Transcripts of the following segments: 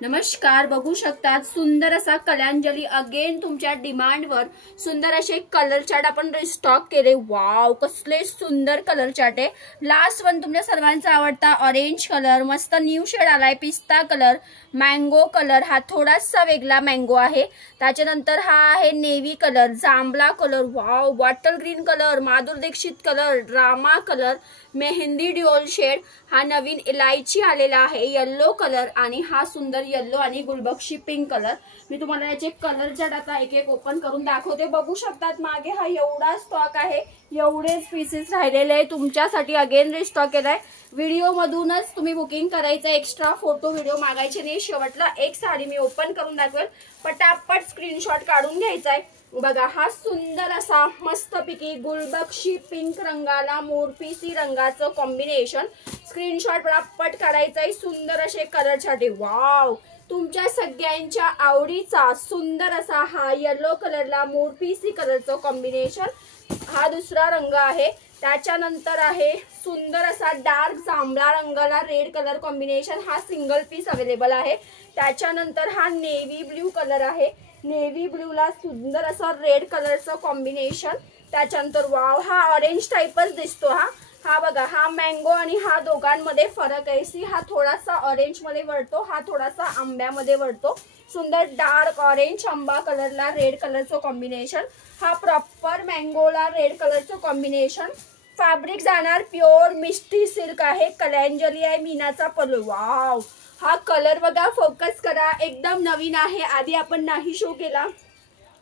नमस्कार, बघू शकतात सुंदर असा कलांजली अगेन तुमच्या डिमांडवर सुंदर असे कलर चार्ट आपण रिस्टॉक केले। वाव, कसले सुंदर कलर चार्ट आहे। लास्ट वन तुमच्या सर्वांचा आवडता ऑरेंज कलर, मस्त न्यू शेड आलाय पिस्ता कलर, मँगो कलर हा थोडासा वेगळा मँगो आहे। त्याच्यानंतर हा आहे नेव्ही कलर, जांभळा colour, wow bottle green colour, Madhuri Dixit colour, Rama colour, mehndi dual shade, हा नवीन इलायची आलेला आहे येलो कलर, आणि हा सुंदर येलो आणि गुलबक्षी पिंक कलर। मी तुम्हाला याचे कलर चार्ट आता एक एक ओपन करून दाखवते। बघू शकतात मागे हा एवढा स्टॉक आहे, एवढेच पीसेस राहिलेले आहे तुमच्यासाठी अगेन रिस्टॉक केलाय। व्हिडिओ मधूनच तुम्ही बुकिंग करायचं, एक्स्ट्रा फोटो व्हिडिओ मागायचे नाही। शेवटला एक साडी मी ओपन करून दाखवेल, पटापट स्क्रीनशॉट काढून घ्यायचा आहे। बघा हा सुंदर असा मस्तपैकी गुलबक्षी पिंक रंगाला मोरपीसी रंगाचं कॉम्बिनेशन, स्क्रीनशॉट पटापट काढायचा आहे। सुंदर असे कलर चार्ट, वाव तुमच्या सगळ्यांच्या आवडीचा सुंदर असा हा येलो कलरला मोरपीसी कलरचं कॉम्बिनेशन, हा दुसरा रंग आहे। त्याच्यानंतर आहे सुंदर असा डार्क जांभळा रंगाला रेड कलर कॉम्बिनेशन, हा सिंगल पीस अवेलेबल आहे। त्याच्यानंतर हा नेव्ही ब्ल्यू कलर आहे, नेव्ही ब्ल्यू ला सुंदर असा रेड कलरचं कॉम्बिनेशन। त्याच्यानंतर वाव हा ऑरेंज टाइपच दिसतो। हा बघा हा मँगो आणि हा दोघांमध्ये फरक आहे। सी हा थोडासा ऑरेंज मध्ये वळतो, हा थोडासा आंब्यामध्ये वळतो। सुंदर डार्क ऑरेंज आंबा कलरला रेड कलरचं कॉम्बिनेशन, हा प्रॉपर मँगोला रेड कलरचं कॉम्बिनेशन। फॅब्रिक जाणार प्युअर मिष्टी सिल्क आहे, कलांजली आहे, मीनाचा पल्लू। वाव हा कलर बघा, फोकस करा, एकदम नवीन आहे। आधी आपण नाही शो केला,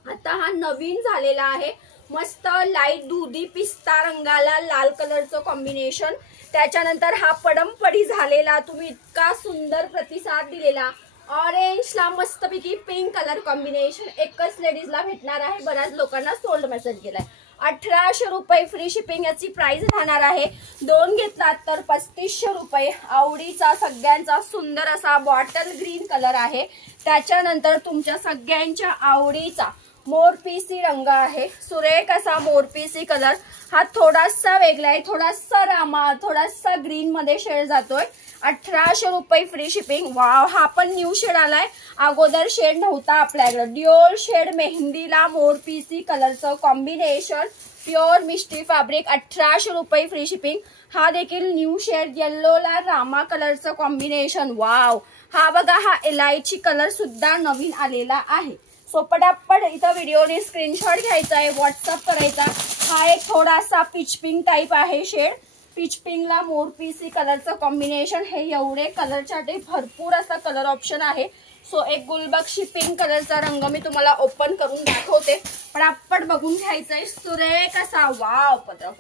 आता हा नवीन झालेला आहे। मस्त लाईट दुधी पिस्ता रंगाला लाल कलरचं कॉम्बिनेशन। त्याच्यानंतर हा पडमपडी झालेला, तुम्ही इतका सुंदर प्रतिसाद दिलेला ऑरेंजला मस्तपैकी पिंक कलर कॉम्बिनेशन, एकच लेडीजला भेटणार आहे, बऱ्याच लोकांना सोल्ड मेसेज केलाय। 1800 रुपये फ्री शिपिंग याची प्राइस राहणार आहे। दोन घेतलात तर 3500 रुपये। आवडीचा सगळ्यांचा सुंदर असा बॉटल ग्रीन कलर आहे। त्याच्यानंतर तुमच्या सगळ्यांच्या आवडीचा मोरपीसी रंग आहे, सुरेख असा मोरपीसी कलर, हा थोडासा वेगळा आहे, थोडासा रामा थोडासा ग्रीन मध्ये शेड जातोय। 1800 रुपये फ्री शिपिंग। वाव हा पण न्यू शेड आलाय, अगोदर शेड नव्हता आपल्याकडे। ड्युअल शेड मेहंदीला मोरपीसी कलरचं कॉम्बिनेशन, प्युअर मिष्टी फॅब्रिक, 1800 रुपये फ्री शिपिंग। हा देखील न्यू शेड येल्लोला रामा कलरचं कॉम्बिनेशन। वाव हा बघा हा इलायची कलर सुद्धा नवीन आलेला आहे। सो पटापट इथं व्हिडिओने स्क्रीनशॉट घ्यायचा आहे, व्हॉट्सअप करायचा। हा एक थोडासा पिच पिंक टाइप आहे शेड, पिच पिंकला मोरपीसी कलरचं कॉम्बिनेशन। हे एवढे कलर चार्ट आहे, भरपूर असा कलर ऑप्शन आहे। सो एक गुलबक्षी पिंक कलरचा रंग मी तुम्हाला ओपन करून दाखवते, पटापट बघून घ्यायचा आहे। सुरेख असा वाव पत्र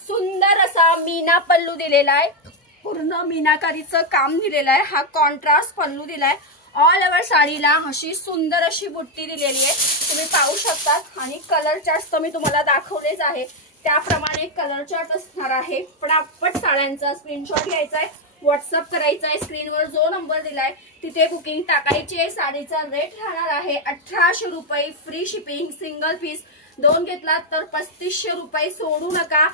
सुंदर असा मीना पल्लू दिलेला आहे, पूर्ण मीनाकारीचं काम दिलेलं आहे। हा कॉन्ट्रास्ट पल्लू दिलाय, ऑल ओव्हर साडीला अशी सुंदर अशी बुट्टी दिलेली आहे, तुम्ही पाहू शकता। आणि कलर चार्ट तर मी तुम्हाला दाखवलेच आहे, त्याप्रमाणे कलर चार्ट असणार आहे। पटापट साड्यांचा स्क्रीनशॉट घ्यायचा आहे, व्हॉट्सअप करायचा आहे। स्क्रीनवर जो नंबर दिलाय तिथे बुकिंग टाकायची आहे। साडीचा रेट राहणार आहे 1800 रुपये फ्री शिपिंग, सिंगल पीस। दोन घेतलात तर 3500 रुपये, सोडू नका।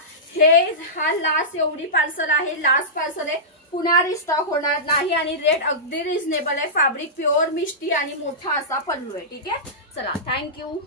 हा लास्ट एवढी पार्सल आहे, लास्ट पार्सल आहे, पुन्हा रिस्टॉक होणार नाही। आणि रेट अगदी रिझनेबल आहे, फॅब्रिक प्युअर मिष्टी आणि मोठा असा पल्लू आहे। ठीक आहे, चला थँक्यू।